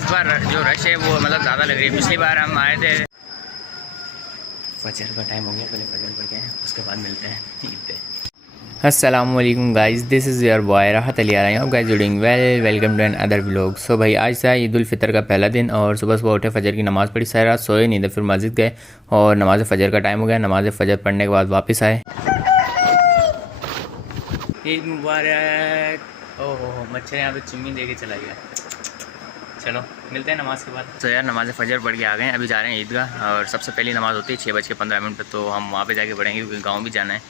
इस बार जो रश है वो मतलब ज़्यादा लग रही है। पिछली बार हम आए थे, फजर का टाइम हो गया, पहले फजर पढ़ के हैं उसके बाद मिलते हैं ईद पे। अस्सलाम वालेकुम guys, this is your boy Rahat Ali आ रही हूँ। Guys doing well, welcome to another vlog. So भाई आज था ईद उल फितर का पहला दिन और सुबह सुबह उठे, फजर की नमाज़ पढ़ी, सारी रात सोए नहीं थे, फिर मस्जिद गए और नमाज फजर का टाइम हो गया। नमाज फजर पढ़ने के बाद वापस आए। ईद मुबारक। ओहो मच्छर यहाँ पे चुम्मी दे के चला गया। चलो मिलते हैं नमाज़ के बाद। तो यार नमाज़ फ़जर पढ़ के आ गए हैं, अभी जा रहे हैं ईदगाह और सबसे पहली नमाज़ होती है 6:15 पर, तो हम वहाँ पे जाके पढ़ेंगे क्योंकि गांव भी जाना है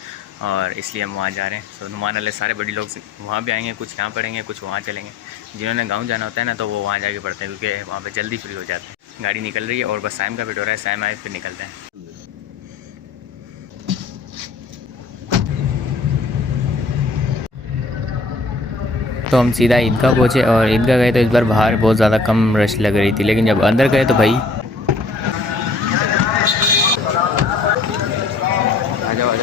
और इसलिए हम वहाँ जा रहे हैं। तो नुमान वाले सारे बड़े लोग वहाँ भी आएंगे, कुछ यहाँ पढ़ेंगे, कुछ वहाँ चलेंगे। जिन्होंने गाँव जाना होता है ना तो वो वहाँ जाके पढ़ते हैं क्योंकि वहाँ पर जल्दी फ्री हो जाते हैं। गाड़ी निकल रही है और बस शाम का वेट हो रहा है, शाम आए फिर निकलते हैं। तो हम सीधा ईदगाह पहुँचे और ईदगाह गए तो इस बार बाहर बहुत ज़्यादा कम रश लग रही थी, लेकिन जब अंदर गए तो भाई आ जाओ।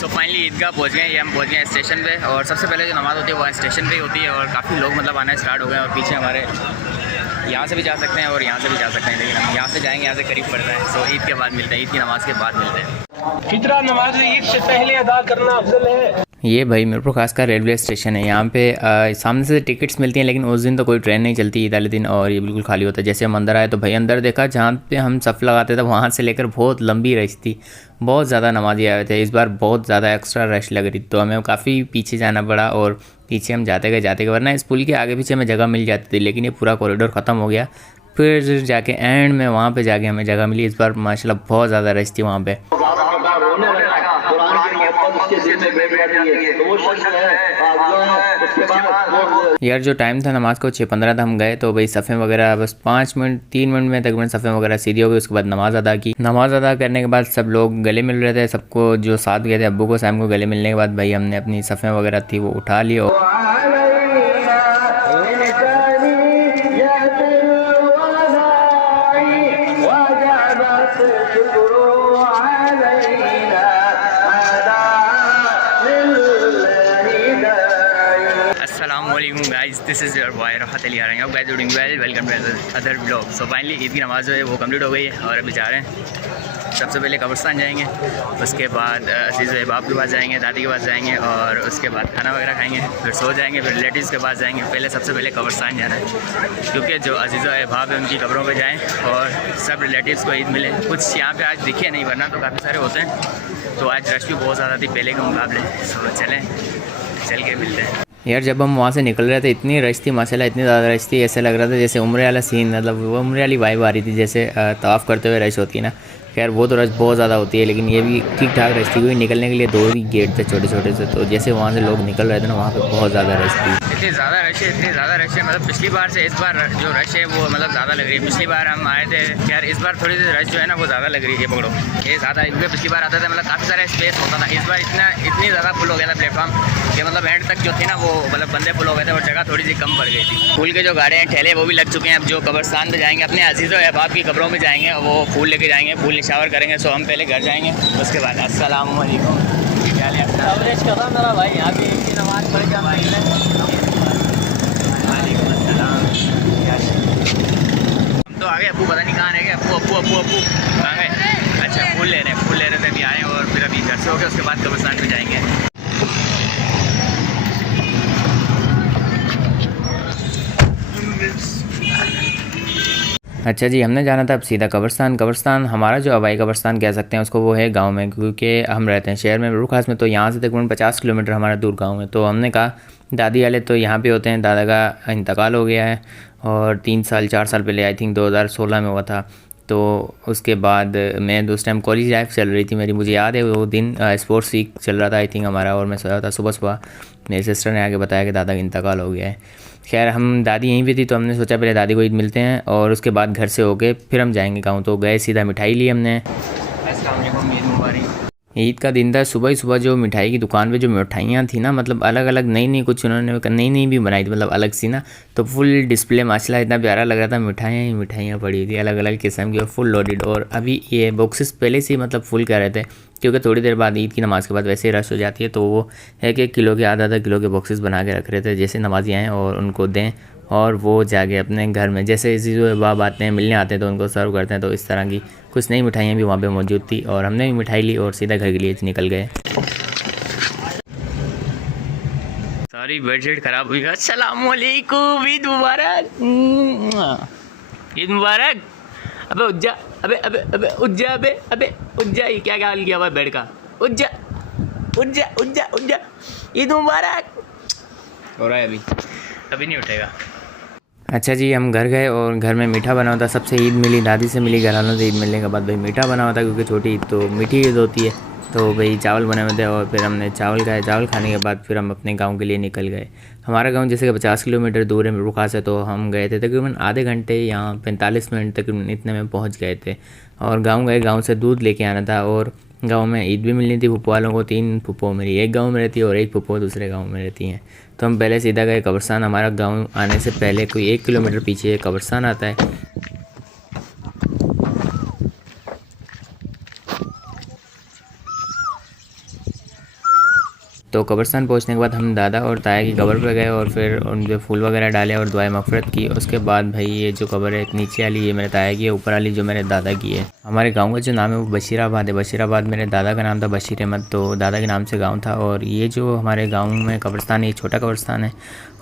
तो फाइनली ईदगाह पहुँच गए। ये हम पहुँच गए स्टेशन पे और सबसे पहले जो नमाज़ होती है वो स्टेशन पे ही होती है और काफ़ी लोग मतलब आना स्टार्ट हो गए और पीछे हमारे यहाँ से भी जा सकते हैं और यहाँ से भी जा सकते हैं, लेकिन हम यहाँ से जाएंगे, यहाँ से करीब पड़ता है। सो ईद के बाद मिलते हैं, ईद की नमाज़ के बाद मिलते हैं। फितरा नमाज ईद से पहले अदा करना अफजल है। ये भाई मीरपुर खास का रेलवे स्टेशन है। यहाँ पे सामने से टिकट्स मिलती हैं, लेकिन उस दिन तो कोई ट्रेन नहीं चलती ईद वाले दिन और ये बिल्कुल खाली होता है। जैसे हम अंदर आए तो भाई अंदर देखा जहाँ पे हम सफ़ लगाते थे वहाँ से लेकर बहुत लंबी रश थी, बहुत ज़्यादा नमाज़ी आए थे। इस बार बहुत ज़्यादा एक्स्ट्रा रश लग रही, तो हमें काफ़ी पीछे जाना पड़ा और पीछे हम जाते गए वरना इस पुल के आगे पीछे हमें जगह मिल जाती थी, लेकिन ये पूरा कॉरिडोर ख़त्म हो गया। फिर जाके एंड में वहाँ पे जाके हमें जगह मिली। इस बार माशाल्लाह बहुत ज़्यादा रश थी वहाँ पे। यार जो टाइम था नमाज को 6:15 था, हम गए तो भाई सफ़े वगैरह बस 3 मिनट में तकरीबन सफ़े वगैरह सीधी हो गई। उसके बाद नमाज़ अदा की। नमाज अदा करने के बाद सब लोग गले मिल रहे थे, सबको जो साथ गए थे अब्बू को शाम को गले मिलने के बाद भाई हमने अपनी सफ़े वगैरह थी वो उठा ली। अस्सलामुअलैकुम guys, this is your boy Rahat Ali आ रही हूँ। Guys doing well, welcome to other vlog. So finally Eid की नमाज़ जो है वो कंप्लीट हो गई है और अभी जा रहे हैं। सबसे पहले कब्रिस्तान जाएंगे, उसके बाद अजीज़ बाप के पास जाएंगे, दादी के पास जाएंगे और उसके बाद खाना वगैरह खाएंगे, फिर सो जाएंगे, फिर रिलेटिव्स के पास जाएंगे। पहले सबसे पहले कब्रिस्तान जाना है क्योंकि जो अजीज़ बाप है उनकी कब्रों पे जाएं और सब रिलेटिव्स को ईद मिले। कुछ यहाँ पे आज दिखे नहीं, वरना तो काफ़ी सारे होते हैं। तो आज रश भी बहुत ज़्यादा थी पहले के मुकाबले। सो चल के मिलते हैं। यार जब हम वहाँ से निकल रहे थे इतनी रश थी माशाल्लाह, इतनी ज़्यादा रश थी, ऐसे लग रहा था जैसे उम्रे वाला सीन, मतलब वो उम्रे वाली वाइब आ रही थी जैसे तवाफ़ करते हुए रश होती है ना। खैर वो तो रश बहुत ज़्यादा होती है, लेकिन ये भी ठीक ठाक रश थी क्योंकि निकलने के लिए 2 ही गेट थे छोटे छोटे से। तो जैसे वहाँ से लोग निकल रहे थे ना वहाँ पे बहुत ज़्यादा रश थी। इतनी ज़्यादा रश है मतलब पिछली बार से इस बार जो रश है वो मतलब ज़्यादा लग रही है। पिछली बार हम आए थे यार, इस बार थोड़ी सी रश जो है ना वो ज़्यादा लग रही है। पकड़ो ये ज़्यादा, क्योंकि पिछली बार आता था मतलब काफ़ी सारा स्पेस होता था। इस बार इतनी ज़्यादा फुल हो गया था प्लेटफॉर्म कि मतलब एंड तक जो थी ना वो मतलब बंदे फुल हो गए थे और जगह थोड़ी सी कम पड़ गई थी। फूल के जो गाड़े हैं ठेले वो भी लग चुके हैं। अब जो कब्रिस्तान पे जाएंगे अपने अजीज़ों अहबाब की कब्रों में जाएंगे, वो फूल लेके जाएंगे, फूल निशावर करेंगे। सो हम पहले घर जाएंगे, उसके बाद अस्सलाम वालेकुम। क्या कवरेज कर रहा मेरा भाई, यहाँ पे इनकी नमाज़ पढ़ के वालेकुम अस्सलाम। हम तो आ गए, अब्बू पता नहीं कहाँ रह गए। अब्बू कहाँ गए? अच्छा फूल ले रहे थे, अभी आए और फिर अभी घर से हो गए, उसके बाद कब्रिस्तान पे जाएंगे। अच्छा जी, हमने जाना था अब सीधा कब्रिस्तान हमारा जो आबाई कब्रिस्तान कह सकते हैं उसको, वो है गांव में, क्योंकि हम रहते हैं शहर में मीरपुर खास में। तो यहाँ से तकरीबन 50 किलोमीटर हमारा दूर गांव है। तो हमने कहा दादी वाले तो यहाँ पे होते हैं, दादा का इंतकाल हो गया है और 4 साल पहले आई थिंक 2016 में हुआ था। तो उसके बाद मैं उस टाइम कॉलेज लाइफ चल रही थी मेरी, मुझे याद है वो दिन स्पोर्ट्स वीक चल रहा था आई थिंक हमारा, और मैं सोया था सुबह मेरी सिस्टर ने आके बताया कि दादा का इंतकाल हो गया है। खैर हम दादी यहीं पे थी तो हमने सोचा पहले दादी को ईद मिलते हैं और उसके बाद घर से होके फिर हम जाएंगे गाँव। तो गए सीधा मिठाई ली हमने। ईद का दिन था। सुबह ही सुबह जो मिठाई की दुकान पे जो मिठाइयाँ थी ना, मतलब अलग अलग नई नई कुछ उन्होंने नई नई भी बनाई थी, मतलब अलग सी ना। तो फुल डिस्प्ले माशाल्लाह इतना प्यारा लग रहा था, मिठाइयाँ ही मिठाइयाँ पड़ी हुई थी अलग अलग किस्म की और फुल लोडेड। और अभी ये बॉक्सेस पहले से ही मतलब फुल कर रहे थे, क्योंकि थोड़ी देर बाद ईद की नमाज़ के बाद वैसे ही रश हो जाती है। तो वो 1-1 किलो के आधा किलो के बॉक्सेस बना के रख रहे थे, जैसे नमाजी आएँ और उनको दें और वो जाके अपने घर में जैसे अज़ीज़ व अहबाब आते हैं मिलने आते हैं तो उनको सर्व करते हैं। तो इस तरह की कुछ नई मिठाइयाँ भी वहाँ पे मौजूद थी और हमने भी मिठाई ली और सीधा घर के लिए निकल गए। सारी बेडशीट ख़राब हुई। अस्सलाम वालेकुम, ईद मुबारक, ईद मुबारक। अबे उज्जा, अबे अबे अबे उज्जा, अबे अबे उज्जा, ये क्या हाल किया हुआ बेड का? उज्जा उज्जा उज्जा उज्जा, ईद मुबारक हो रहा है अभी नहीं उठेगा। अच्छा जी, हम घर गए और घर में मीठा बना हुआ था। सबसे ईद मिली, दादी से मिली, घर वालों से ईद मिलने के बाद भाई मीठा बना हुआ था, क्योंकि छोटी ईद तो मीठी ईद होती है। तो भाई चावल बने हुए थे और फिर हमने चावल खाए। चावल खाने के बाद फिर हम अपने गांव के लिए निकल गए। हमारा गांव जैसे कि 50 किलोमीटर दूर है रुखा से, तो हम गए थे तकरीबन आधे घंटे या 45 मिनट तकरीबन इतने में पहुँच गए थे। और गाँव गए, गाँव से दूध लेके आना था और गांव में ईद भी मिलनी थी फुप्पो वालों को। 3 फुप्पो मेरी एक गांव में रहती है और एक फुप्पो दूसरे गांव में रहती हैं। तो हम पहले सीधा गए कब्रस्तान। हमारा गांव आने से पहले कोई 1 किलोमीटर पीछे कब्रस्तान आता है। तो कब्रस्तान पहुंचने के बाद हम दादा और ताया की कब्र पर गए और फिर उन पे फूल वगैरह डाले और दुआए मग़फ़िरत की। उसके बाद भाई ये जो कब्र है नीचे वाली ये मेरे ताया की है, ऊपर वाली जो मेरे दादा की है। हमारे गांव का जो नाम है वो बशीराबाद है। बशीराबाद मेरे दादा का नाम था बशीर अहमद, तो दादा के नाम से गाँव था। और ये जो हमारे गाँव में कब्रस्तान है ये छोटा कब्रस्तान है।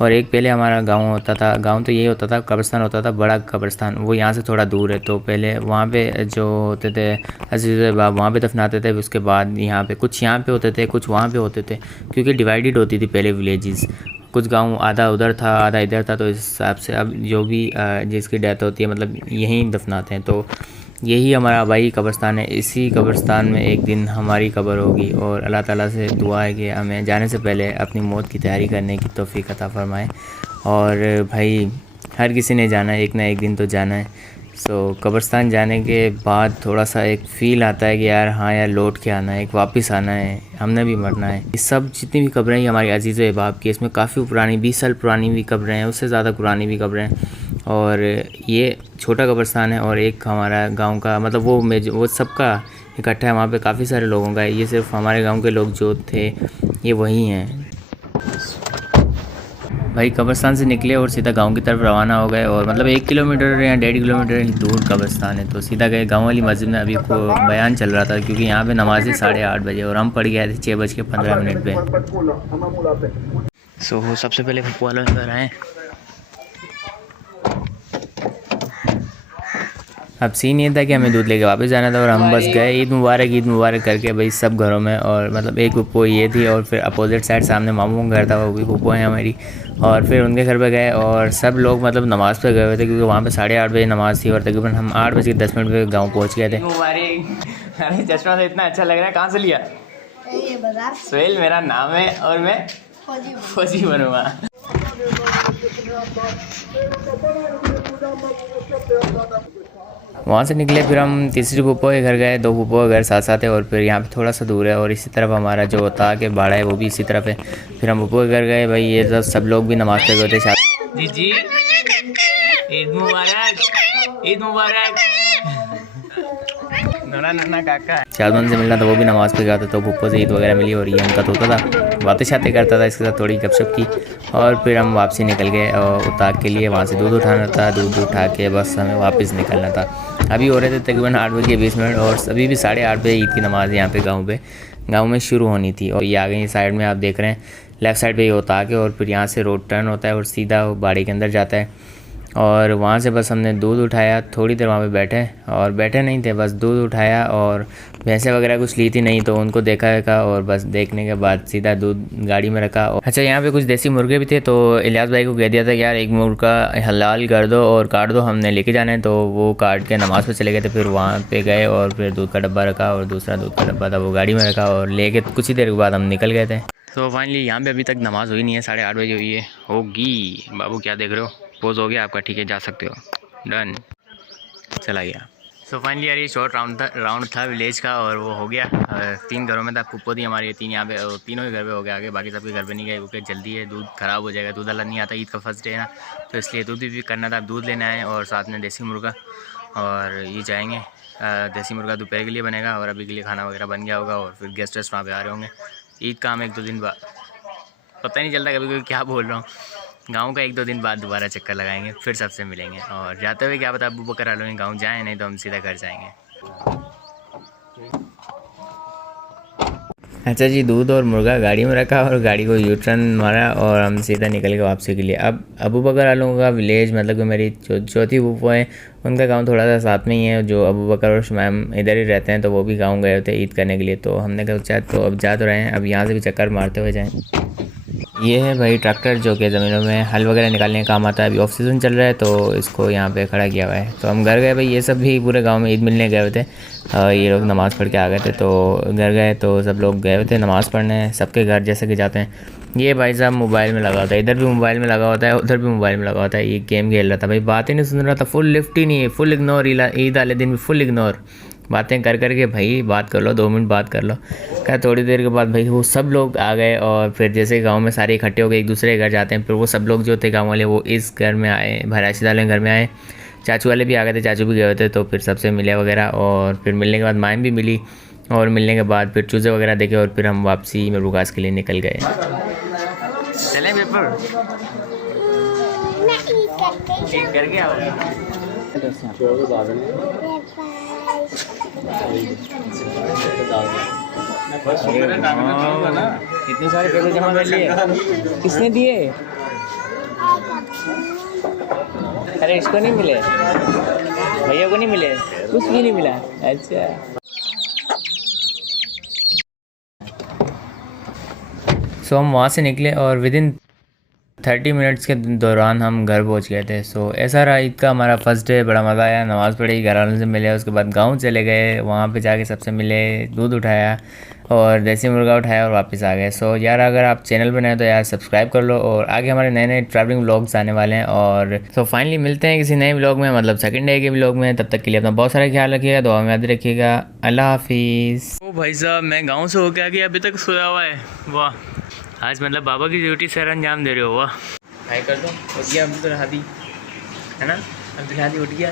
और एक पहले हमारा गाँव होता था, गाँव तो यही होता था, कब्रस्तान होता था बड़ा कब्रस्तान, वो यहाँ से थोड़ा दूर है। तो पहले वहाँ पे जो होते थे अज़ीज़ बाब वहाँ पे दफनाते थे। उसके बाद यहाँ पे कुछ यहाँ पे होते थे, कुछ वहाँ पे होते थे, क्योंकि डिवाइडेड होती थी पहले विलेजेस। कुछ गांव आधा उधर था आधा इधर था। तो इस हिसाब से अब जो भी जिसकी डेथ होती है मतलब यहीं दफनाते हैं। तो यही हमारा आबाई कब्रस्तान है। इसी कब्रस्तान में एक दिन हमारी कब्र होगी और अल्लाह ताला से दुआ है कि हमें जाने से पहले अपनी मौत की तैयारी करने की तौफीक अता फ़रमाए। और भाई हर किसी ने जाना है, एक ना एक दिन तो जाना है। सो कब्रस्तान जाने के बाद थोड़ा सा एक फ़ील आता है कि यार हाँ यार लौट के आना है, एक वापस आना है, हमने भी मरना है। ये सब जितनी भी कब्रें हैं हमारी अज़ीज़ व अहबाब की, इसमें काफ़ी पुरानी 20 साल पुरानी भी कब्रें हैं, उससे ज़्यादा पुरानी भी कब्रें हैं। और ये छोटा कब्रस्तान है और एक हमारा गांव का मतलब वो सबका इकट्ठा है, वहाँ पे काफ़ी सारे लोगों का है। ये सिर्फ हमारे गांव के लोग जो थे ये वही हैं। भाई कब्रस्तान से निकले और सीधा गांव की तरफ रवाना हो गए। और मतलब 1 किलोमीटर या 1.5 किलोमीटर ही दूर कब्रस्तान है। तो सीधा गए गांव वाली मस्जिद में। अभी को बयान चल रहा था क्योंकि यहाँ पे नमाज़ें 8:30 बजे और हम पड़ गए थे 6:15 पे। सो सबसे पहले फुप्पो वालों के घर आए। अब सीन ये था कि हमें दूध लेके वापस जाना था और हम बस गए ईद मुबारक करके भाई सब घरों में। और मतलब एक फुप्पो ये थी और फिर अपोजिट साइड सामने मामू का घर था, वो भी फुप्पो है हमारी। और फिर उनके घर पे गए और सब लोग मतलब नमाज़ पे गए हुए थे, क्योंकि वहाँ पे 8:30 बजे नमाज़ थी और तकरीबन हम 8:10 पे गाँव पहुँच गए थे। अरे चश्मा तो इतना अच्छा लग रहा है, कहाँ से लिया? सोहेल मेरा नाम है और मैं फौजी बनूँगा। वहाँ से निकले फिर हम तीसरी फुप्पो के घर गए। 2 फुप्पो के घर साथ साथ है और फिर यहाँ पे थोड़ा सा दूर है। और इसी तरफ हमारा जो होता के बाड़ा है वो भी इसी तरफ है। फिर हम फुप्पो के घर गए। भाई ये सब लोग भी नमाज़ पढ़ गए थे। जी ईद मुबारक, ईद मुबारक। नाना काका शादमान से मिलना था, वो भी नमाज़ पे गया था। तो फुप्पो से ईद वगैरह मिली और ये उनका तोता था, बातें शातें करता था, इसके साथ थोड़ी गपशप की। और फिर हम वापसी निकल गए और उताक के लिए। वहाँ से दूध उठाना था, दूध उठा के बस हमें वापस निकलना था। अभी हो रहे थे तकरीबन 8:20 और अभी भी 8:30 बजे ईद की नमाज़ यहाँ पे गाँव में शुरू होनी थी। और ये आ गई साइड में आप देख रहे हैं, लेफ़्ट साइड पे ये उताक है और फिर यहाँ से रोड टर्न होता है और सीधा बाड़ी के अंदर जाता है। और वहाँ से बस हमने दूध उठाया, थोड़ी देर वहाँ पे बैठे और बैठे नहीं थे, बस दूध उठाया। और भैंसें वगैरह कुछ ली थी नहीं, तो उनको देखा और बस देखने के बाद सीधा दूध गाड़ी में रखा। अच्छा यहाँ पे कुछ देसी मुर्गे भी थे, तो इलियास भाई को कह दिया था कि यार एक मुर्गा हलाल कर दो और काट दो, हमने लेके जाना है। तो वो काट के नमाज़ पे चले गए थे। फिर वहाँ पे गए और फिर दूध का डब्बा रखा और दूसरा दूध का डब्बा था वो गाड़ी में रखा और लेके कुछ ही देर के बाद हम निकल गए थे। तो फाइनली यहाँ पे अभी तक नमाज़ हुई नहीं है, 8:30 बजे हुई है, होगी। बाबू क्या देख रहे हो? पोज हो गया आपका, ठीक है जा सकते हो, डन, चला गया। सो फाइनली यार ये शॉर्ट राउंड था विलेज का और वो हो गया। 3 घरों में था, पुप्पो थी हमारी 3 यहाँ पे, तीनों ही घर पे हो गया आगे, बाकी सबके घर पे नहीं गए क्योंकि जल्दी है, दूध ख़राब हो जाएगा, दूध वाला नहीं आता, ईद का फर्स्ट डे है ना, तो इसलिए दूध भी करना था। दूध लेना है और साथ में देसी मुर्गा, और ये जाएंगे। देसी मुर्गा दोपहर के लिए बनेगा और अभी के लिए खाना वगैरह बन गया होगा, और फिर गेस्ट वेस्ट वहाँ पे आ रहे होंगे। ईद का हम 1-2 दिन बाद, पता ही नहीं चलता कभी कभी क्या बोल रहा हूँ, गाँव का 1-2 दिन बाद दोबारा चक्कर लगाएंगे, फिर सबसे मिलेंगे। और जाते हुए क्या पता अबू बकर आ लोगे गाँव जाएँ, नहीं तो हम सीधा घर जाएंगे। अच्छा जी, दूध और मुर्गा गाड़ी में रखा और गाड़ी को यू टर्न मारा और हम सीधा निकल गए वापसी के लिए। अब अबू बकर वालों का विलेज, मतलब कि मेरी चौथी फूफो है, उनका गांव थोड़ा सा साथ में ही है। जो अबू बकर और शुमैम इधर ही रहते हैं, तो वो भी गांव गए थे ईद करने के लिए, तो हमने कहा अच्छा तो अब जा तो रहे हैं, अब यहाँ से भी चक्कर मारते हुए जाएँ। ये है भाई ट्रैक्टर जो कि ज़मीनों में हल वगैरह निकालने का काम आता है। अभी ऑफ सीज़न चल रहा है तो इसको यहाँ पे खड़ा किया हुआ है। तो हम घर गए भाई, ये सब भी पूरे गांव में ईद मिलने गए हुए थे। ये लोग नमाज़ पढ़ के आ गए थे, तो घर गए तो सब लोग गए हुए थे नमाज़ पढ़ने, सबके घर जैसे कि जाते हैं। ये भाई साहब मोबाइल में लगा होता है, इधर भी मोबाइल में लगा होता है, उधर भी मोबाइल में लगा होता है। ये गेम खेल रहा था भाई, बात ही नहीं सुन रहा था, फुल लिफ्ट ही नहीं है, फुल इग्नोर। ईद वाले दिन भी फुल इग्नोर, बातें कर के भाई बात कर लो, 2 मिनट बात कर लो। क्या थोड़ी देर के बाद भाई वो सब लोग आ गए, और फिर जैसे गांव में सारे इकट्ठे हो गए, एक दूसरे के घर जाते हैं, फिर वो सब लोग जो थे गांव वाले वो इस घर में आए, भराशी वाले घर में आए, चाचू वाले भी आ गए थे, चाचू भी गए हुए थे, तो फिर सबसे मिले वगैरह। और फिर मिलने के बाद मायम भी मिली, और मिलने के बाद फिर चूज़े वगैरह देखे, और फिर हम वापसी में रुकास के लिए निकल गए। चलें पेपर करके आओ। इतने सारे पैसे जमा कर लिए, किसने दिए? अरे इसको नहीं मिले, भैया को नहीं मिले, कुछ भी नहीं मिला। अच्छा सो हम वहाँ से निकले और विदिन 30 मिनट्स के दौरान हम घर पहुंच गए थे। सो ऐसा रहा ईद का हमारा फर्स्ट डे, बड़ा मज़ा आया, नमाज़ पढ़ी, घर वालों से मिले, उसके बाद गांव चले गए, वहाँ पे जाके सबसे मिले, दूध उठाया और देसी मुर्गा उठाया और वापस आ गए। सो यार अगर आप चैनल पर नए तो यार सब्सक्राइब कर लो, और आगे हमारे नए नए ट्रैवलिंग व्लॉग्स आने वाले हैं। और सो फाइनली मिलते हैं किसी नए व्लॉग में, मतलब सेकंड डे के व्लॉग में। तब तक के लिए अपना बहुत सारा ख्याल रखिएगा, दुआ में याद रखिएगा। अल्लाह हाफिज़। ओ भाई साहब, मैं गाँव से होकर आ गया, अभी तक सोया हुआ है। वाह, आज मतलब बाबा की ड्यूटी सर अंजाम दे रहे हो। वाह, हाई कर दो, उठ गया अब्दुल हादी, है ना, अब्दुल हादी उठ गया।